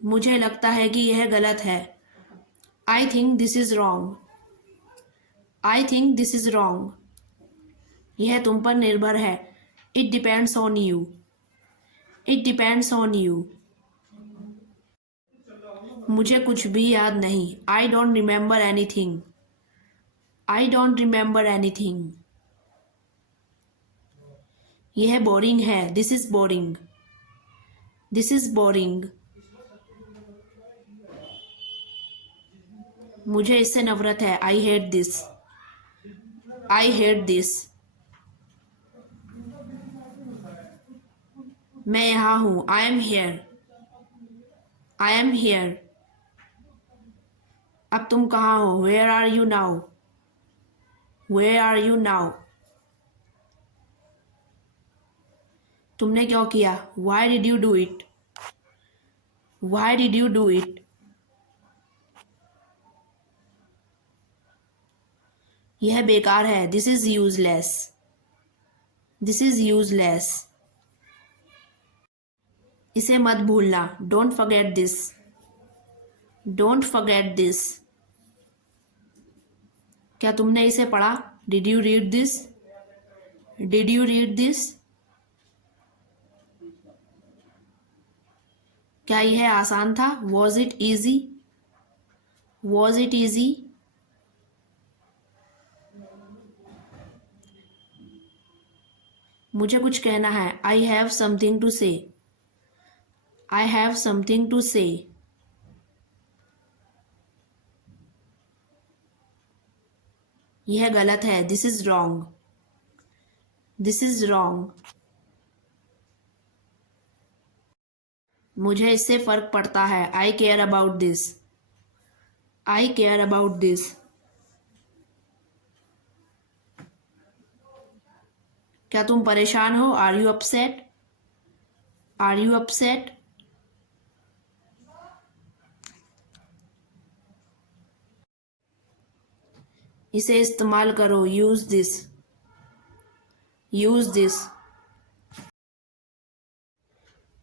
मुझे लगता है कि यह गलत है। I think this is wrong. I think this is wrong. यह तुम पर निर्भर है। It depends on you. It depends on you. मुझे कुछ भी याद नहीं। I don't remember anything. I don't remember anything. यह बोरिंग है। This is boring. This is boring. मुझे इससे नफरत है। I hate this. I hate this. मैं यहाँ हूँ। I am here. I am here. अब तुम कहाँ हो? Where are you now? Where are you now? तुमने क्यों किया? Why did you do it? Why did you do it? यह बेकार है। This is useless. This is useless. इसे मत भूलना। Don't forget this. Don't forget this. क्या तुमने इसे पढ़ा? Did you read this? Did you read this? क्या यह आसान था? Was it easy? Was it easy? मुझे कुछ कहना है। आई हैव समथिंग टू से। आई हैव समथिंग टू से। यह गलत है। This is wrong. This is wrong. मुझे इससे फर्क पड़ता है। I care about this. I care about this. क्या तुम परेशान हो? Are you upset? Are you upset? इसे इस्तेमाल करो। Use this. Use this.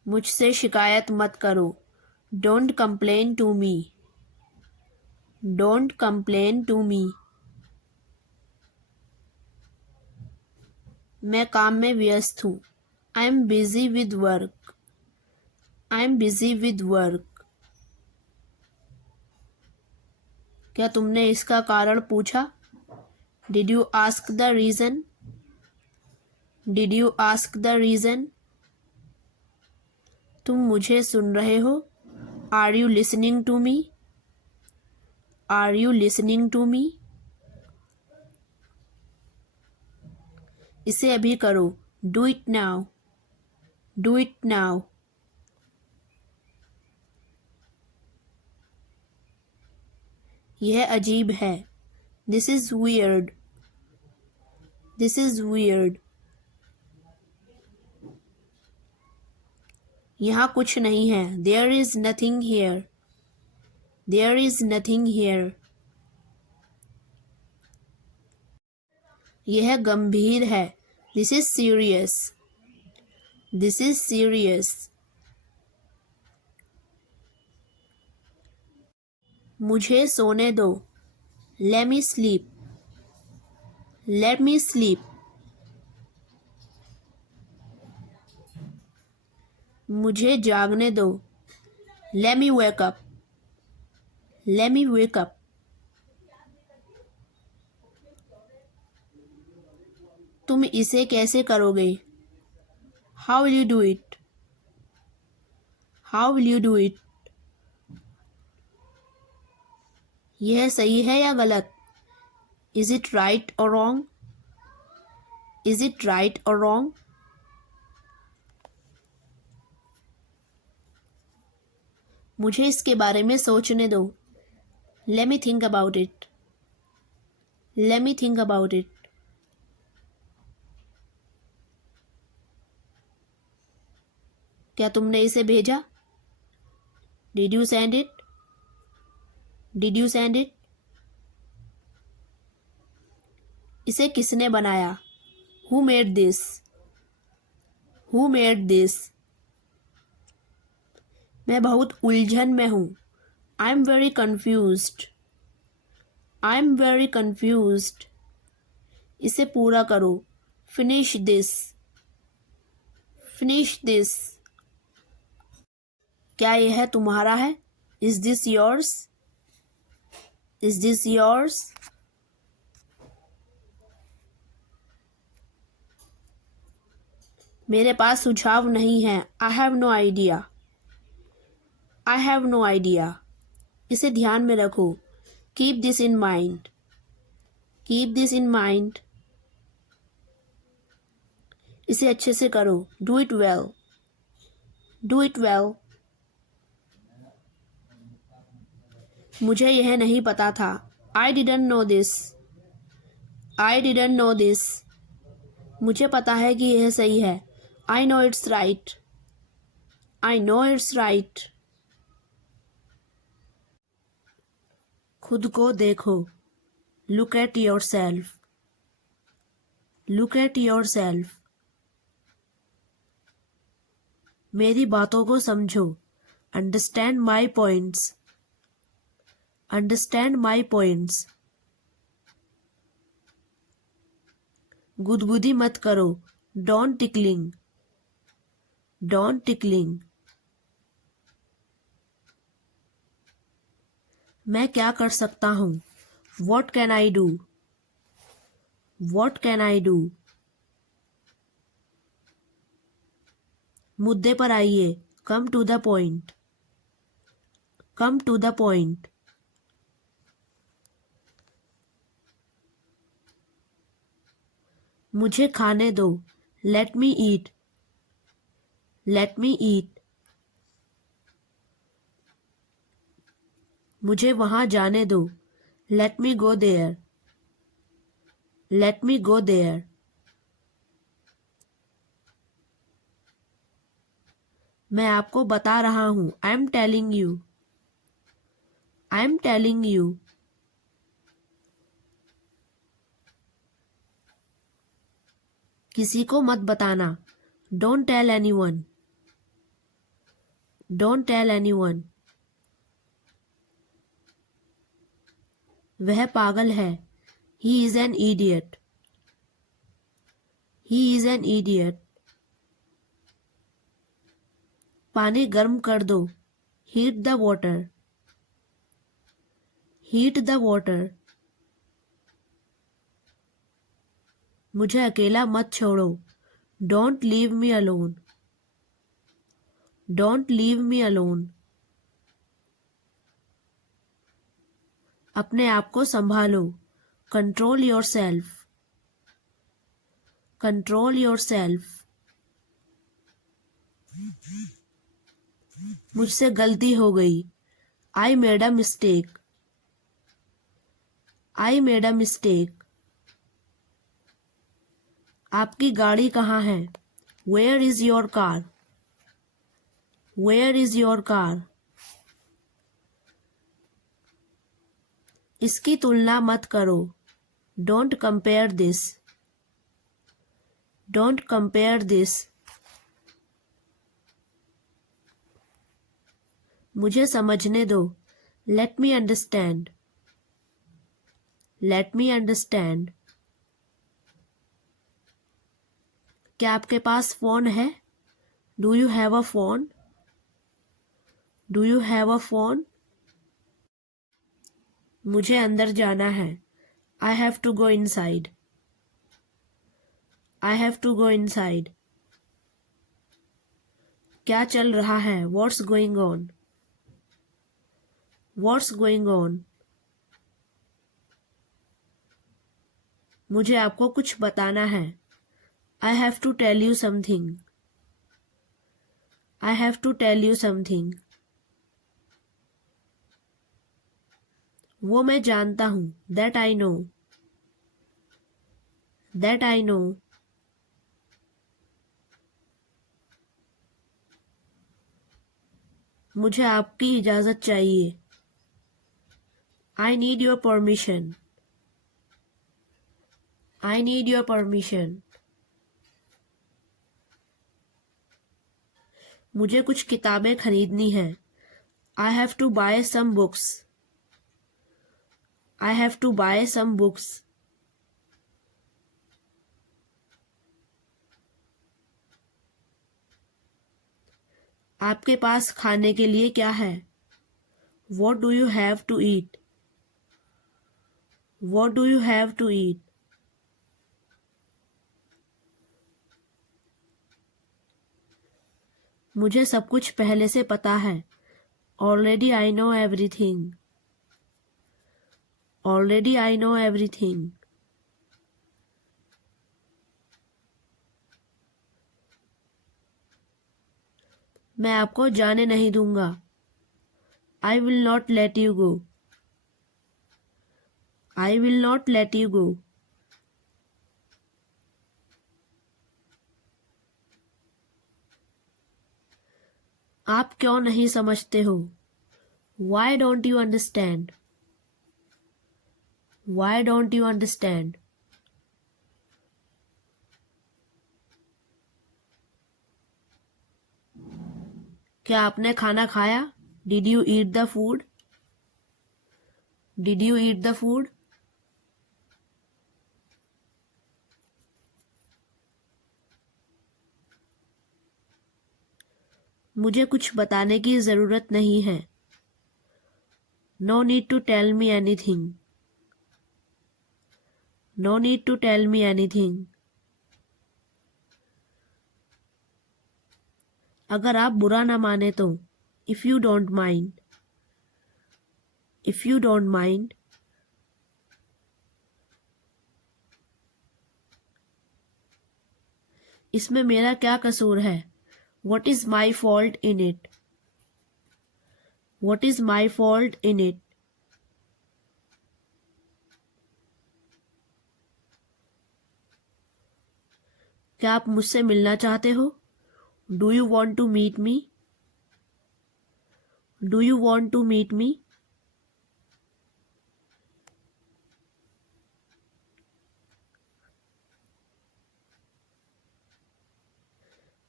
मुझसे शिकायत मत करो। Don't complain to me. Don't complain to me. मैं काम में व्यस्त हूँ। I am busy with work. I am busy with work. क्या तुमने इसका कारण पूछा? Did you ask the reason? Did you ask the reason? तुम मुझे सुन रहे हो? Are you listening to me? Are you listening to me? इसे अभी करो। Do it now. Do it now. यह अजीब है। This is weird. This is weird. यहाँ कुछ नहीं है। There is nothing here. There is nothing here. यह गंभीर है। This is serious. This is serious. मुझे सोने दो। Let me sleep. Let me sleep. मुझे जागने दो। Let me wake up. Let me wake up. तुम इसे कैसे करोगे? How will you do it? How will you do it? यह सही है या गलत? इज इट राइट और रॉन्ग? इज इट राइट और रॉन्ग? मुझे इसके बारे में सोचने दो। Let me think about it. Let me think about it. क्या तुमने इसे भेजा? Did you send it? Did you send it? इसे किसने बनाया? Who made this? Who made this? मैं बहुत उलझन में हूँ. I am very confused. I am very confused. इसे पूरा करो. Finish this. Finish this. क्या यह तुम्हारा है? Is this yours? Is this yours? मेरे पास सुझाव नहीं है. I have no idea. I have no idea. इसे ध्यान में रखो. Keep this in mind. Keep this in mind. इसे अच्छे से करो. Do it well. Do it well. मुझे यह नहीं पता था. I didn't know this. I didn't know this. मुझे पता है कि यह सही है. I know it's right. I know it's right. खुद को देखो. Look at yourself. Look at yourself. मेरी बातों को समझो. Understand my points. Understand my points. गुदगुदी मत करो. Don't tickling. Don't tickling. मैं क्या कर सकता हूँ? What can I do? What can I do? मुद्दे पर आइए. Come to the point. Come to the point. मुझे खाने दो. Let me eat. Let me eat. मुझे वहाँ जाने दो. Let me go there. Let me go there. मैं आपको बता रहा हूँ. I am telling you. I am telling you. किसी को मत बताना. Don't tell anyone. Don't tell anyone. वह पागल है. He is an idiot. He is an idiot. पानी गर्म कर दो. Heat the water. Heat the water. मुझे अकेला मत छोड़ो. Don't leave me alone. Don't leave me alone. अपने आप को संभालो. Control yourself. Control yourself. मुझसे गलती हो गई. I made a mistake. I made a mistake. आपकी गाड़ी कहाँ है? Where is your car? Where is your car? इसकी तुलना मत करो. Don't compare this. Don't compare this. मुझे समझने दो. Let me understand. Let me understand. क्या आपके पास फोन है? Do you have a phone? Do you have a phone? मुझे अंदर जाना है. I have to go inside. I have to go inside. क्या चल रहा है? What's going on? What's going on? मुझे आपको कुछ बताना है. I have to tell you something. I have to tell you something. वो मैं जानता हूँ. That I know. That I know. मुझे आपकी इजाज़त चाहिए. I need your permission. I need your permission. मुझे कुछ किताबें खरीदनी हैं। I have to buy some books. I have to buy some books. आपके पास खाने के लिए क्या है? What do you have to eat? What do you have to eat? मुझे सब कुछ पहले से पता है। Already I know everything. Already I know everything. मैं आपको जाने नहीं दूंगा। I will not let you go. I will not let you go. आप क्यों नहीं समझते हो? Why don't you understand? Why don't you understand? क्या आपने खाना खाया? Did you eat the food? Did you eat the food? मुझे कुछ बताने की ज़रूरत नहीं है। No need to tell me anything. No need to tell me anything. अगर आप बुरा ना माने तो If you don't mind. If you don't mind. इसमें मेरा क्या कसूर है? What is my fault in it? What is my fault in it? क्या आप मुझसे मिलना चाहते हो? Do you want to meet me? Do you want to meet me?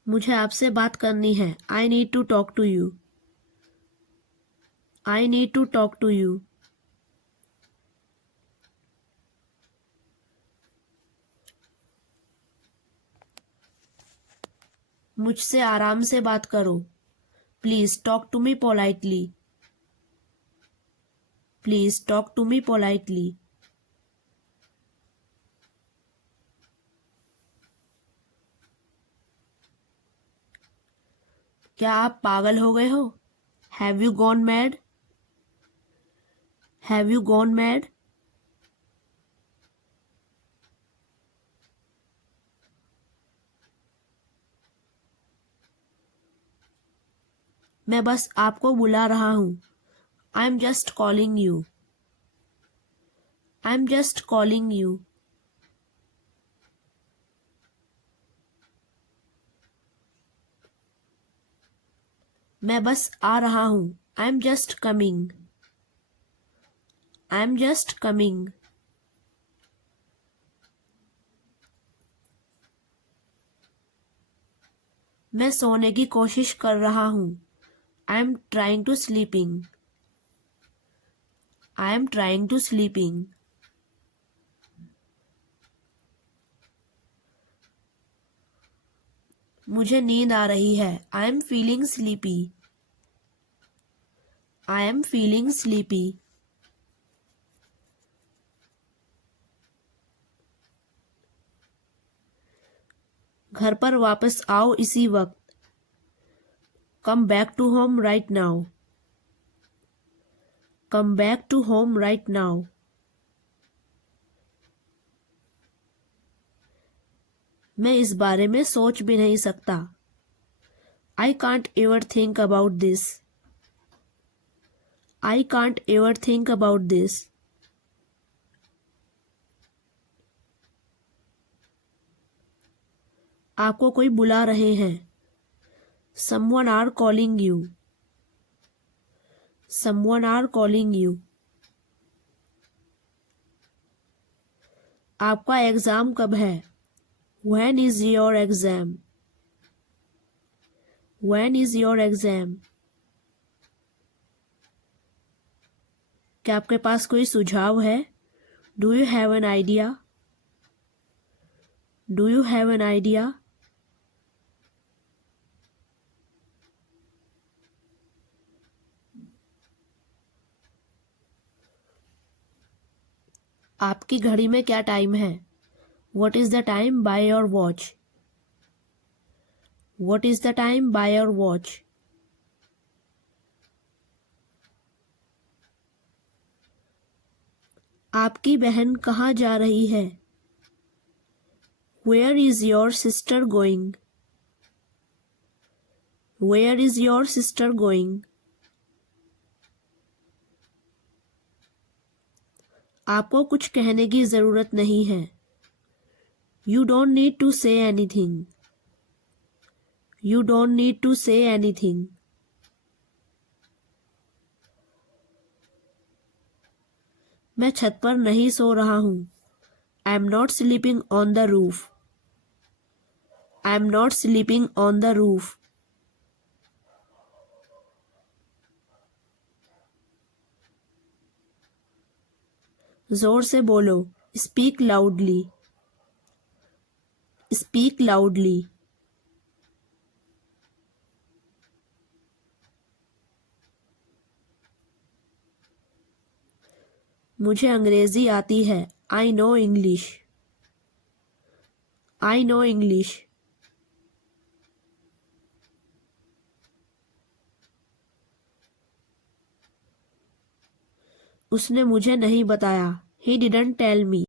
मुझे आपसे बात करनी है। I need to talk to you. I need to talk to you. मुझसे आराम से बात करो। Please talk to me politely. Please talk to me politely. क्या आप पागल हो गए हो? Have you gone mad? Have you gone mad? मैं बस आपको बुला रहा हूँ। I'm just calling you. I'm just calling you. मैं बस आ रहा हूँ। I'm just coming. I'm just coming. मैं सोने की कोशिश कर रहा हूँ। I'm trying to sleeping. I'm trying to sleeping. मुझे नींद आ रही है। I'm feeling sleepy. I am feeling sleepy. घर पर वापस आओ इसी वक्त। Come back to home right now. Come back to home right now. मैं इस बारे में सोच भी नहीं सकता। I can't ever think about this. I can't ever think about this. आपको कोई बुला रहे हैं। Someone are calling you. Someone are calling you. आपका एग्ज़ाम कब है? When is your exam? When is your exam? क्या आपके पास कोई सुझाव है? Do you have an idea? Do you have an idea? आपकी घड़ी में क्या टाइम है? What is the time by your watch? What is the time by your watch? आपकी बहन कहाँ जा रही है? Where is your sister going? Where is your sister going? आपको कुछ कहने की ज़रूरत नहीं है. You don't need to say anything. You don't need to say anything. मैं छत पर नहीं सो रहा हूँ. I'm not sleeping on the roof. I'm not sleeping on the roof. जोर से बोलो. Speak loudly. Speak loudly. मुझे अंग्रेजी आती है. I know English. I know English. उसने मुझे नहीं बताया. He didn't tell me.